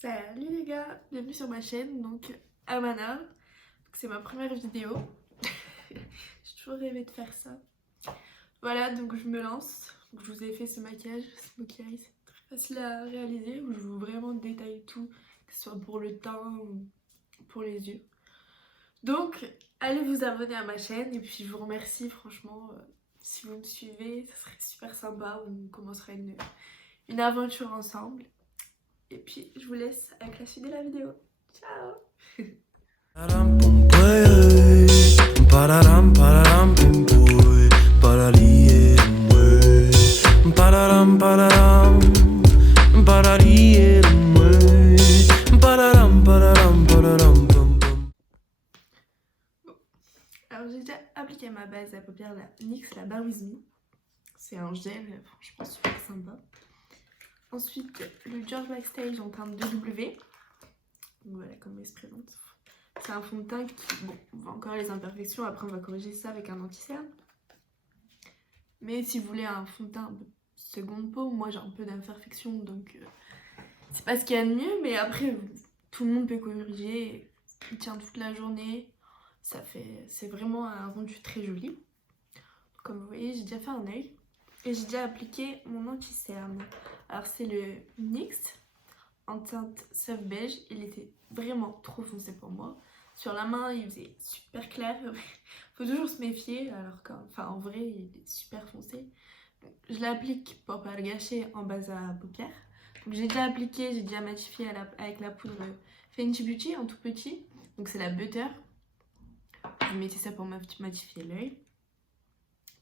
Salut les gars, bienvenue sur ma chaîne, donc Amana. C'est ma première vidéo. J'ai toujours rêvé de faire ça. Voilà, donc je me lance. Donc, je vous ai fait ce maquillage, ce maquillage, c'est très facile à réaliser, où je vous vraiment détaille tout, que ce soit pour le teint ou pour les yeux. Donc, allez vous abonner à ma chaîne et puis je vous remercie franchement. Si vous me suivez, ça serait super sympa, on commencera une aventure ensemble. Et puis, je vous laisse avec la suite de la vidéo. Ciao! Alors j'ai déjà appliqué ma base à paupières, la NYX, la Bare With Me. C'est un gel, franchement super sympa. Ensuite, le George Backstage en teinte 2W. Donc voilà comment il se présente. C'est un fond de teint qui, bon, on voit encore les imperfections. Après, on va corriger ça avec un anti-cerne. Mais si vous voulez un fond de teint seconde peau, moi j'ai un peu d'imperfection, donc c'est pas ce qu'il y a de mieux. Mais après, tout le monde peut corriger. Il tient toute la journée. C'est vraiment un rendu très joli. Comme vous voyez, j'ai déjà fait un œil. Et j'ai déjà appliqué mon anti-cerne. Alors c'est le NYX en teinte sauve beige. Il était vraiment trop foncé pour moi. Sur la main, il faisait super clair. Faut toujours se méfier, alors qu'en vrai, il est super foncé. Donc, je l'applique pour pas le gâcher en base à paupières. Donc j'ai déjà appliqué, j'ai déjà matifié avec la poudre Fenty Beauty en tout petit. Donc c'est la butter. Vous mettez ça pour matifier l'œil.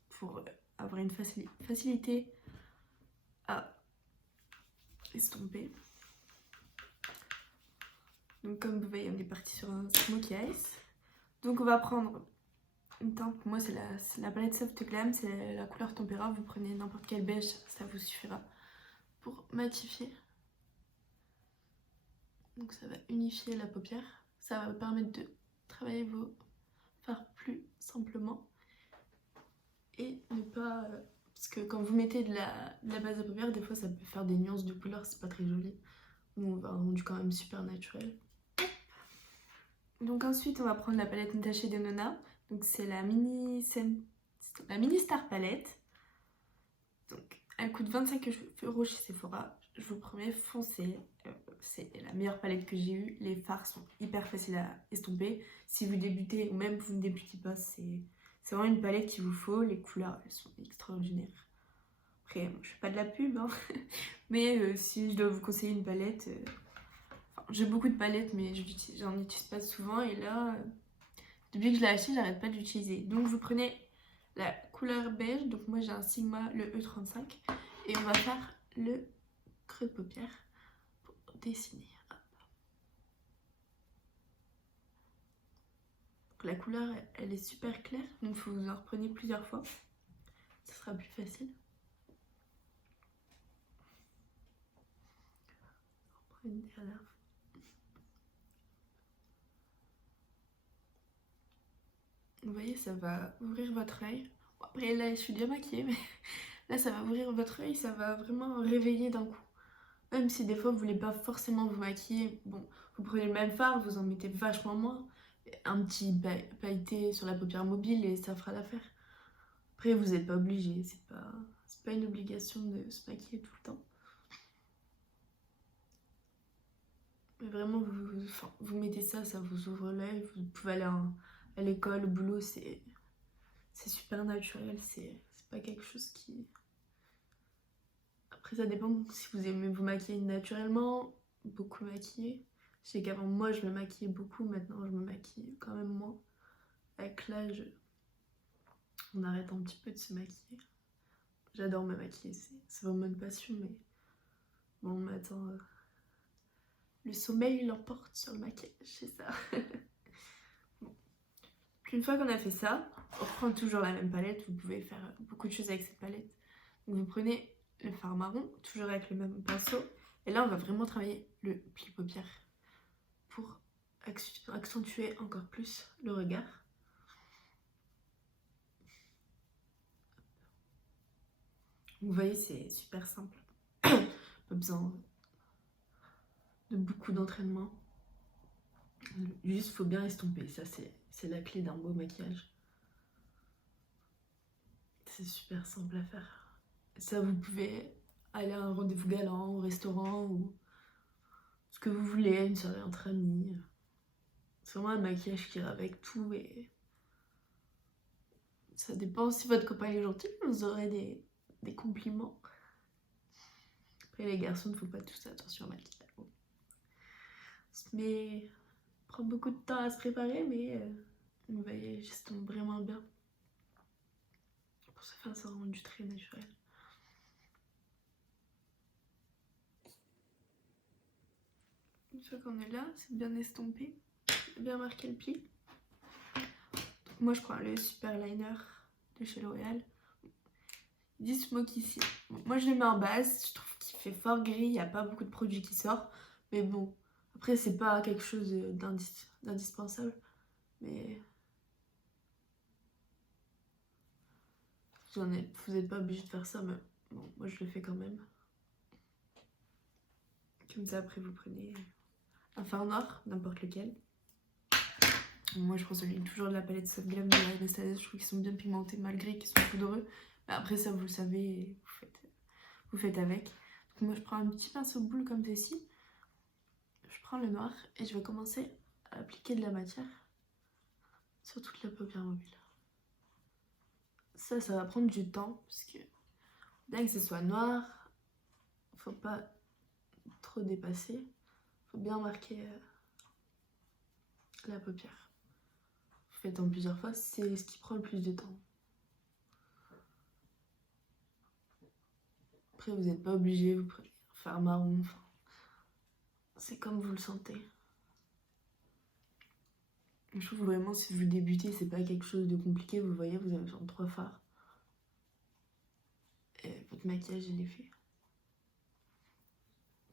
Pour avoir une facilité à estomper. Donc comme vous voyez, on est parti sur un Smoky Eyes. Donc on va prendre une teinte, moi c'est la palette Soft Glam, c'est la couleur Tempera. Vous prenez n'importe quel beige, ça vous suffira pour matifier. Donc ça va unifier la paupière. Ça va vous permettre de travailler vos fards plus simplement. Et ne pas... parce que quand vous mettez de la base à paupières, des fois ça peut faire des nuances de couleurs, c'est pas très joli. Nous on va un rendu quand même super naturel. Donc ensuite on va prendre la palette Natasha Denona. Donc c'est la mini Star palette. Donc elle coûte 25 € chez Sephora. Je vous promets, foncez. C'est la meilleure palette que j'ai eue. Les fards sont hyper faciles à estomper. Si vous débutez ou même vous ne débutez pas, c'est vraiment une palette qu'il vous faut. Les couleurs elles sont extraordinaires. Après je fais pas de la pub hein. Mais si je dois vous conseiller une palette, j'ai beaucoup de palettes mais j'en utilise pas souvent. Et là, depuis que je l'ai acheté, j'arrête pas de l'utiliser. Donc vous prenez la couleur beige, donc moi j'ai un Sigma, le E35, et on va faire le creux de paupière pour dessiner. Hop. Donc la couleur elle est super claire, donc il faut vous en reprenez plusieurs fois, ça sera plus facile. On prend une dernière fois. Vous voyez, ça va ouvrir votre œil. Bon, après là je suis bien maquillée, mais là ça va ouvrir votre œil, ça va vraiment réveiller d'un coup. Même si des fois vous voulez pas forcément vous maquiller, bon, vous prenez le même fard, vous en mettez vachement moins. Un petit pailleté sur la paupière mobile et ça fera l'affaire. Après vous n'êtes pas obligé, c'est pas une obligation de se maquiller tout le temps. Mais vraiment vous mettez ça, ça vous ouvre l'œil, vous pouvez aller à l'école, au boulot, c'est super naturel, c'est pas quelque chose qui... Après ça dépend si vous aimez vous maquiller naturellement, beaucoup maquiller. Je sais qu'avant moi je me maquillais beaucoup, maintenant je me maquille quand même moins. Avec l'âge, on arrête un petit peu de se maquiller. J'adore me maquiller, c'est vraiment une passion, mais bon, le matin, le sommeil l'emporte sur le maquillage, c'est ça. Bon. Une fois qu'on a fait ça, on reprend toujours la même palette, vous pouvez faire beaucoup de choses avec cette palette. Donc vous prenez le fard marron, toujours avec le même pinceau, et là on va vraiment travailler le pli paupière pour accentuer encore plus le regard. Vous voyez, c'est super simple. Pas besoin de beaucoup d'entraînement. Juste, faut bien estomper, ça c'est la clé d'un beau maquillage. C'est super simple à faire. Ça, vous pouvez aller à un rendez-vous galant, au restaurant, ou ce que vous voulez, une soirée entre amis. C'est vraiment un maquillage qui ira avec tout et ça dépend si votre copain est gentil, vous aurez des compliments. Après les garçons, il ne faut pas tous attention au maquillage. Mais prend beaucoup de temps à se préparer, mais vous voyez, j'estompe vraiment bien. Pour se faire ça rendu très naturel. Une fois qu'on est là, c'est bien estompé, bien marqué le pli. Donc moi je prends le super liner de chez L'Oréal. Il dit Smoky ici. Bon, moi je le mets en base, je trouve qu'il fait fort gris, il n'y a pas beaucoup de produits qui sortent. Mais bon, après c'est pas quelque chose d'indispensable. Mais vous n'êtes pas obligé de faire ça, mais bon, moi je le fais quand même. Comme ça après vous prenez un fard noir, n'importe lequel. Moi je prends celui toujours de la palette Soft Glam de Anastasia, je trouve qu'ils sont bien pigmentés malgré qu'ils sont poudreux. Mais après ça vous le savez et vous faites avec. Donc moi je prends un petit pinceau boule comme ceci. Je prends le noir et je vais commencer à appliquer de la matière sur toute la paupière mobile. Ça va prendre du temps parce que bien que ce soit noir, faut pas trop dépasser. Faut bien marquer la paupière. Vous faites en plusieurs fois, c'est ce qui prend le plus de temps. Après vous n'êtes pas obligé, vous prenez un fard marron, enfin, c'est comme vous le sentez. Je trouve vraiment si vous débutez, c'est pas quelque chose de compliqué, vous voyez, vous avez besoin de 3 fards. Et votre maquillage il est fait.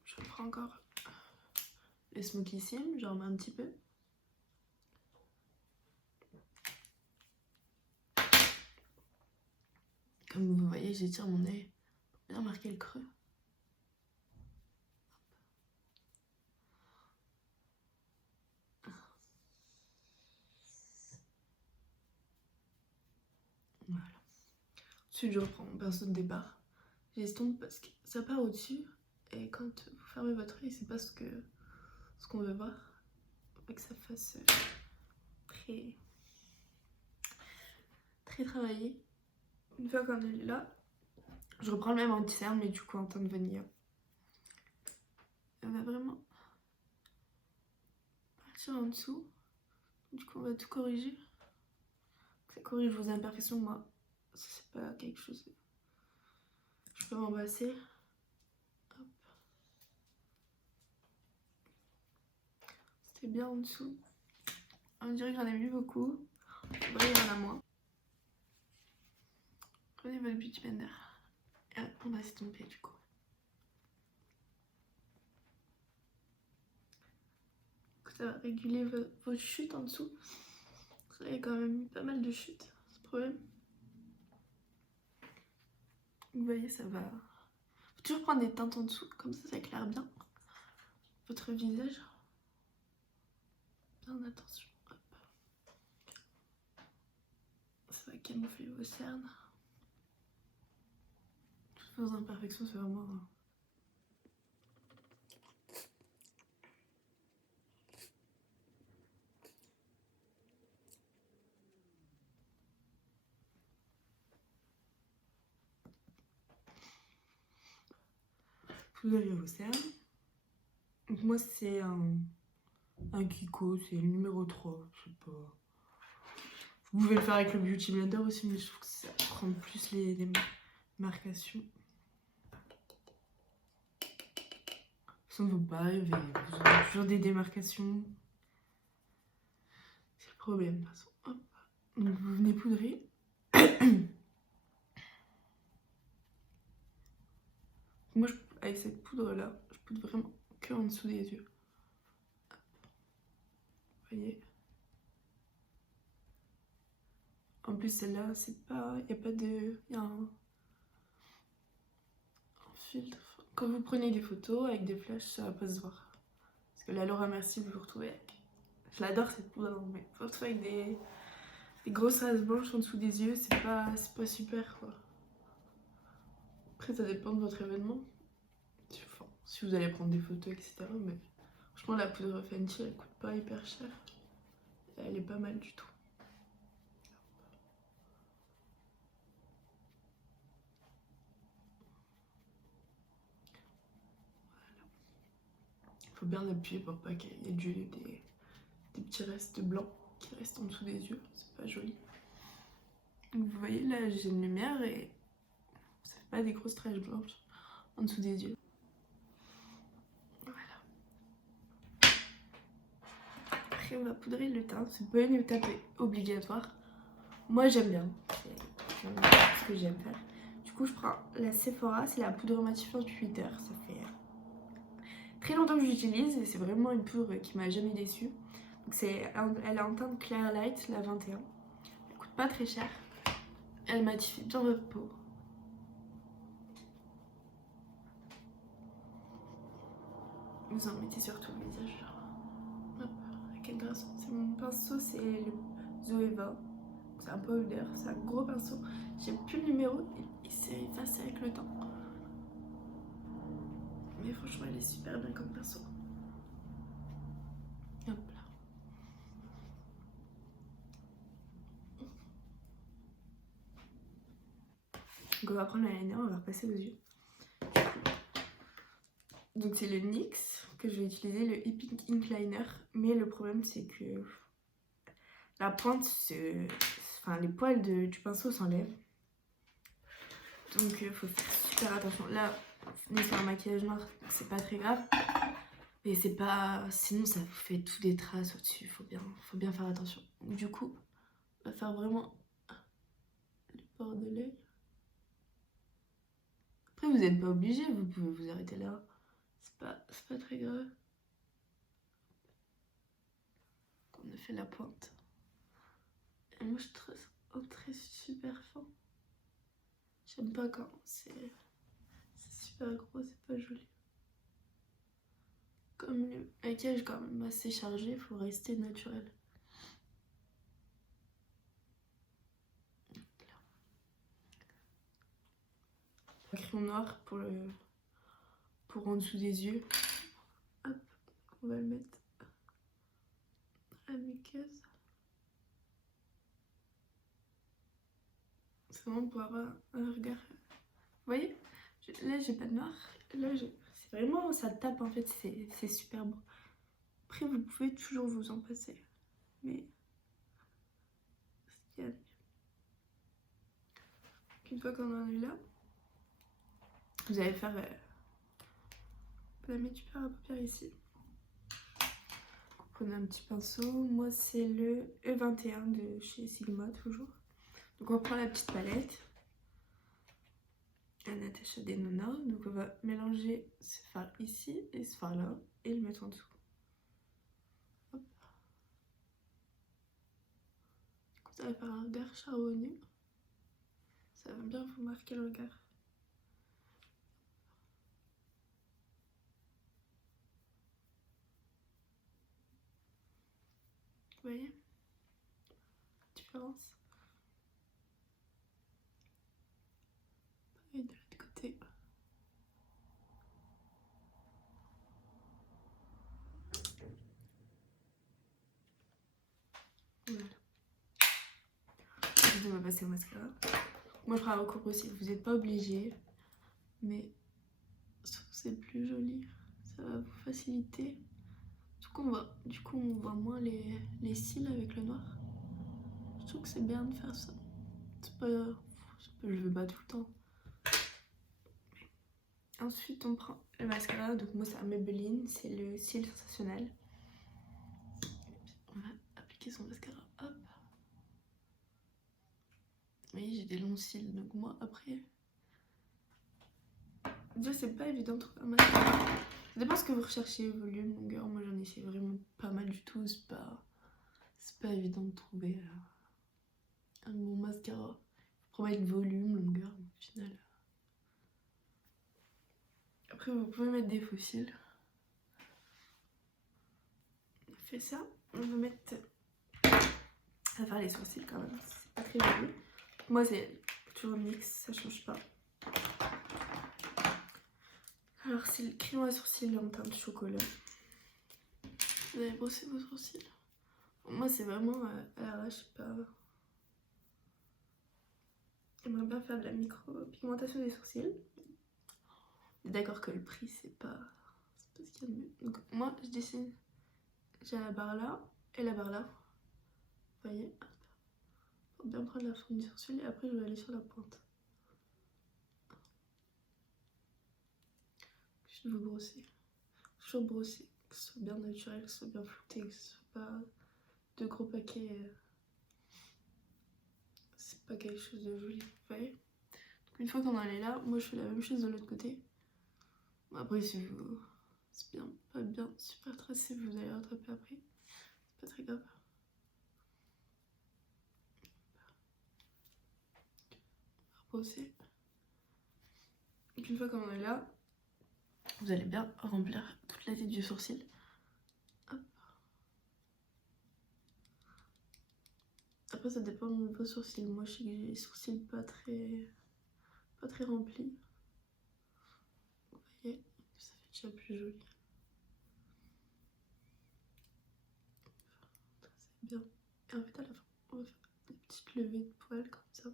Je reprends encore le Smoky Sim, j'en remets un petit peu. Comme vous voyez, j'étire mon œil pour bien marquer le creux. Voilà. Ensuite, je reprends mon pinceau de départ. J'estompe parce que ça part au-dessus. Et quand vous fermez votre œil, c'est pas ce qu'on veut voir. Il faut que ça fasse très, très travaillé. Une fois qu'on est là, je reprends le même anti-cerne, mais du coup en teint de vanille. On va vraiment partir en dessous. Du coup, on va tout corriger. Ça corrige vos imperfections. Moi, c'est pas quelque chose. Je peux m'embrasser. C'était bien en dessous. On dirait que j'en ai mis beaucoup. En vrai, il y en a moins. Prenez votre beauty blender. Et on va s'estomper du coup. Ça va réguler vos chutes en dessous. Vous avez quand même eu pas mal de chutes, ce problème. Vous voyez, ça va. Faut toujours prendre des teintes en dessous, comme ça éclaire bien votre visage. Bien attention. Hop. Ça va camoufler vos cernes. Toutes vos imperfections, c'est vraiment. Vous avez vos cernes. Donc moi c'est un Kiko, c'est le numéro 3, je sais pas. Vous pouvez le faire avec le Beauty Blender aussi, mais je trouve que ça prend plus les marcations. Ça ne veut pas arriver, vous aurez toujours des démarcations. C'est le problème de toute façon. Hop. Donc vous venez poudrer. Moi avec cette poudre là, je poudre vraiment que en dessous des yeux. Vous voyez. En plus celle-là, c'est pas. Il n'y a pas de. Il y a un filtre. Quand vous prenez des photos avec des flashs, ça va pas se voir. Parce que la Laura Mercier, vous vous retrouvez avec. Je l'adore cette poudre, mais vous vous retrouvez avec des grosses traces blanches en dessous des yeux, c'est pas super quoi. Après, ça dépend de votre événement. Enfin, si vous allez prendre des photos, etc. Mais franchement, la poudre Fenty, elle coûte pas hyper cher. Elle est pas mal du tout. Il faut bien appuyer pour pas qu'il y ait des petits restes blancs qui restent en dessous des yeux. C'est pas joli. Donc vous voyez, là, j'ai une lumière et ça fait pas des grosses taches blanches en dessous des yeux. Après, on va poudrer le teint. C'est pas une étape obligatoire. Moi, j'aime bien. C'est ce que j'aime faire. Du coup, je prends la Sephora. C'est la poudre matifiante 8 heures. Ça fait très longtemps que j'utilise et c'est vraiment une poudre qui m'a jamais déçue. Donc elle est en teinte Clear Light, la 21. Elle coûte pas très cher. Elle matifie bien votre peau. Vous en mettez sur tout le visage. Hop, avec un pinceau. Mon pinceau, c'est le Zoeva. C'est un powder, c'est un gros pinceau. J'aime plus le numéro, il s'est effacé avec le temps. Mais franchement, il est super bien comme pinceau. Hop là. Donc on va prendre l'eyeliner, on va repasser aux yeux. Donc c'est le NYX que je vais utiliser, le Epic Ink Liner. Mais le problème c'est que la pointe, enfin les poils du pinceau s'enlèvent. Donc il faut faire super attention. Là, venez faire un maquillage noir, c'est pas très grave. Mais c'est pas... Sinon ça vous fait tout des traces au-dessus, faut bien faire attention. Du coup, on va faire vraiment les bords de l'œil. Après vous n'êtes pas obligé, vous pouvez vous arrêter là. C'est pas très grave. On a fait la pointe. Et moi je trace un trait super fin. J'aime pas quand c'est super gros, c'est pas joli. Comme le maquillage est quand même assez chargé, il faut rester naturel. Un crayon noir pour en dessous des yeux. Hop, on va le mettre à la muqueuse. C'est vraiment pour avoir un regard. Vous voyez, là j'ai pas de noir. Là c'est vraiment, ça tape en fait, c'est super beau. Après vous pouvez toujours vous en passer. Mais ce qu'il y a de mieux. Une fois qu'on en est là, vous allez faire la métupeur à paupières ici. Vous prenez un petit pinceau. Moi c'est le E21 de chez Sigma toujours. Donc on prend la petite palette. Natasha Denona. Donc on va mélanger ce fard ici et ce fard là et le mettre en dessous. Hop. Ça va faire un regard charbonneux. Ça va bien vous marquer le regard. Vous voyez la différence? Et de l'autre côté. Voilà. On va passer au mascara. Moi je ferai un recours aussi, vous n'êtes pas obligé, mais je trouve que c'est plus joli. Ça va vous faciliter. Du coup on voit moins les cils avec le noir. Je trouve que c'est bien de faire ça. Je le fais pas tout le temps. Ensuite on prend le mascara, donc moi c'est un Maybelline, c'est le cil sensationnel. On va appliquer son mascara, hop. Vous voyez j'ai des longs cils, donc moi après... Déjà c'est pas évident de trouver un mascara. Ça dépend ce que vous recherchez, volume, longueur, moi j'en ai fait vraiment pas mal du tout, c'est pas évident de trouver un bon mascara. Faut promettre volume, longueur, au final. Après vous pouvez mettre des faux cils. fait ça. On va mettre... On va faire les sourcils quand même, c'est pas très joli. Moi c'est toujours NYX, ça change pas. Alors c'est le crayon à sourcils en teinte chocolat. Vous avez brossé vos sourcils? Moi c'est vraiment à l'arrache, je sais pas. J'aimerais bien faire de la micro-pigmentation des sourcils. D'accord que le prix c'est pas ce qu'il y a de mieux. Donc moi je dessine, j'ai la barre là et la barre là. Vous voyez? Faut bien prendre la forme du sourcil et après je vais aller sur la pointe. Je vais brosser. Toujours brosser, que ce soit bien naturel, que ce soit bien flouté, que ce soit pas de gros paquets. C'est pas quelque chose de joli, vous voyez? Donc une fois qu'on en est là, moi je fais la même chose de l'autre côté. Bon, après si vous... c'est bien, pas bien super tracé, vous allez rattraper après. C'est pas très grave. Brosser. Donc une fois qu'on en est là, vous allez bien remplir toute la tête du sourcil. Hop. Après ça dépend de vos sourcils. Moi je sais que j'ai les sourcils pas très remplis. Vous voyez, ça fait déjà plus joli. C'est bien. Et en fait à la fin, on va faire des petites levées de poils comme ça.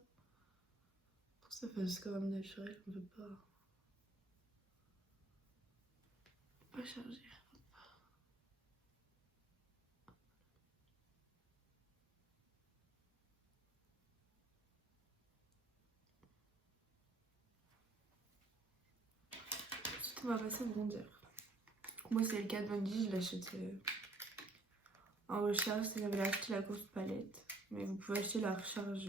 Pour que ça fasse quand même naturel, on veut pas charger. Ensuite on va passer au bronzer. Moi c'est le Kat Von D, je l'achète en recharge, j'avais acheté la grosse palette. Mais vous pouvez acheter la recharge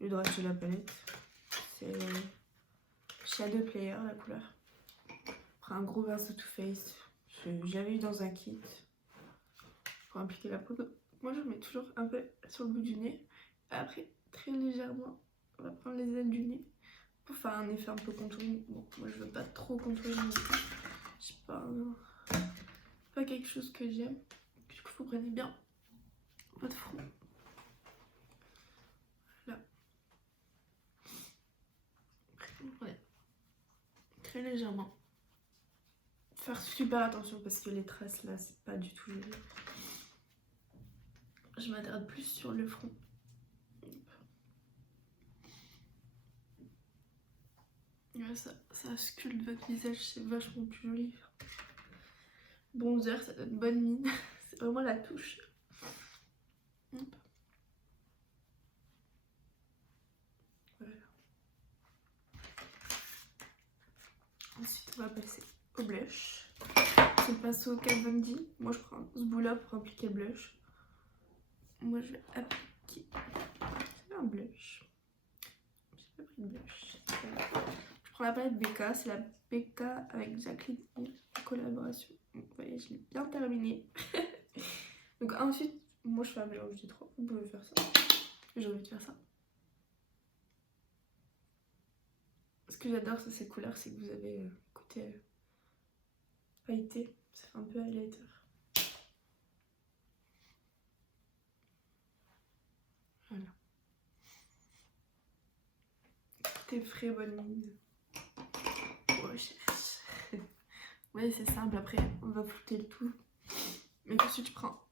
au lieu de racheter la palette. C'est Shadow Player la couleur. Après un gros verre de Too Faced. J'avais eu dans un kit pour appliquer la poudre. Moi je mets toujours un peu sur le bout du nez. Après très légèrement, on va prendre les ailes du nez pour faire un effet un peu contouring. Bon, moi je veux pas trop contourer mon nez. Je sais pas, pas quelque chose que j'aime. Du coup vous prenez bien votre front. Là. Après vous prenez très légèrement. Faire super attention parce que les traces là c'est pas du tout joli. Je m'attarde plus sur le front. Ouais, ça sculpte votre visage, c'est vachement plus joli. Bronzer, ça donne bonne mine. C'est vraiment la touche. Hop. Voilà. Ensuite on va passer au blush. C'est le pinceau Kat Von D. Moi je prends ce bout là pour appliquer le blush. Moi je vais appliquer un blush. J'ai pas pris de blush. Je prends la palette BK, c'est la BK avec Jacqueline Hill en collaboration. Vous voyez, je l'ai bien terminé. Donc ensuite, moi je fais un mélange des trois. Vous pouvez faire ça. J'ai envie de faire ça. Ce que j'adore sur ces couleurs, c'est que vous avez côté pailleté. Ça fait un peu highlighter. Voilà. Côté frais, bonne mine. Recherche. Ouais, c'est simple. Après, on va flouter le tout. Mais ensuite, je prends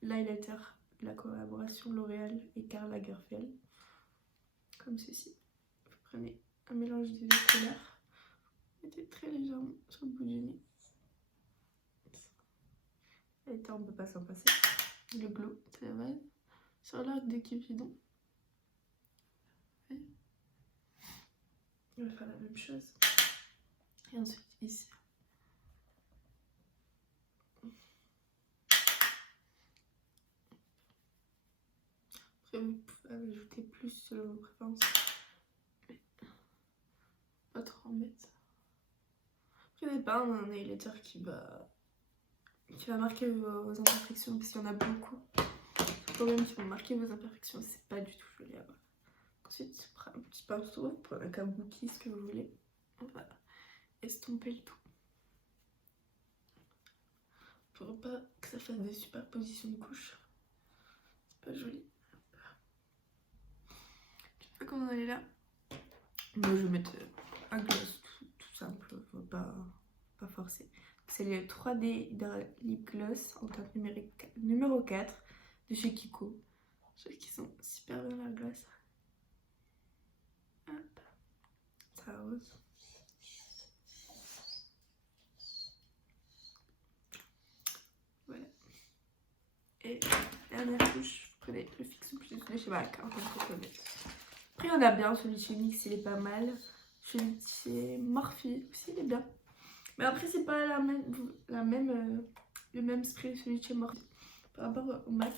l'highlighter de la collaboration L'Oréal et Karl Lagerfeld. Comme ceci. Vous prenez un mélange des deux couleurs. Mettez très légèrement sur le bout du nez. L'highlighter, on ne peut pas s'en passer. Le glow, c'est la base. Sur l'arc de Cupidon. On va faire la même chose. Et ensuite ici. Après vous pouvez ajouter plus selon vos préférences. Mais pas trop en mettre. Après n'êtes pas un highlighter qui va marquer vos imperfections parce qu'il y en a beaucoup. Quand même qui vont marquer vos imperfections, c'est pas du tout joli à voir. Ensuite, je prends un petit pinceau, vous prenez un kabuki, ce que vous voulez. On va estomper le tout. pour pas que ça fasse des superpositions de couches. C'est pas joli. Une fois qu'on en est là, moi je vais mettre un gloss tout simple, faut pas forcer. C'est le 3D Hydra Lip Gloss en teinte numéro 4 de chez Kiko. Je trouve qu'ils sont super bien la gloss. Hop, ça rose. Voilà. Et dernière couche, vous prenez le Fix Plus de chez MAC. Après, on a bien celui de chez NYX, il est pas mal. Celui de chez Morphe aussi, il est bien. Mais après, c'est pas le même spray, celui de chez Morphe. Par rapport au MAC.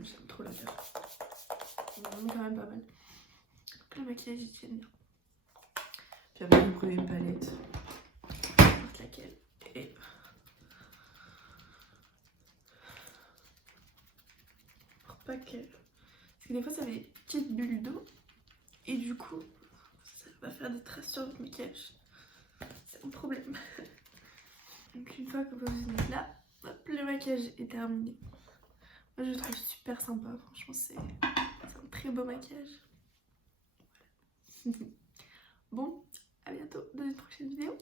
J'aime trop la terre. C'est quand même pas mal. Donc le maquillage, il tient bien. Puis après, vous prenez une palette. N'importe laquelle. Et... pour pas que... parce que des fois, ça fait des petites bulles d'eau. Et du coup, ça va faire des traces sur votre maquillage. C'est un problème. Donc une fois que vous êtes là, hop, le maquillage est terminé. Moi je le trouve super sympa, franchement c'est un très beau maquillage. Voilà. Bon, à bientôt dans une prochaine vidéo.